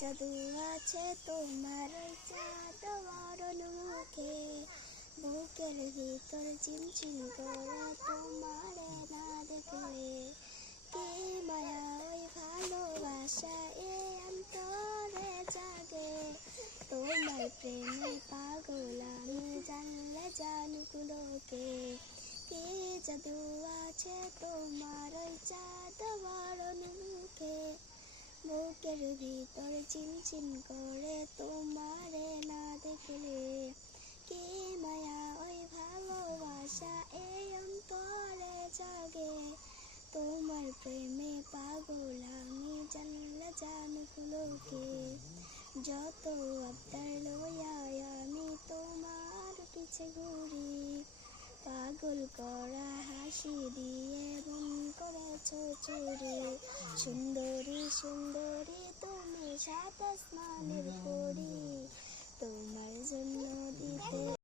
জাদু আছে তোমার ওই চাঁদ বরণ মুখে, বুকের ভিতর চিনচিন করে তোমারে না দেখলে। কি মায়া ওই ভালোবাসা এ অন্তরে জাগে, তোমার প্রেমে পাগল আমি জানলে জানুক লোকে। কি জাদু আছে তোমার ওই চাঁদ বরণ মুখে, বুকের ভিতর চিনচিন করে তোমারে না দেখলে। কি মায়া ওই ভালোবাসা এই অন্তরে জাগে, তোমার প্রেমে পাগল আমি জানলে জানুক লোকে। যত আবদার লইয়া আমি তোমার পিছে ঘুরি, পাগল করা হাসি দিয়ে মন করেছো চুরি। সুন্দরী সুন্দরী তুমি সাত আসমানের পরী, তোমার জন্য দিতে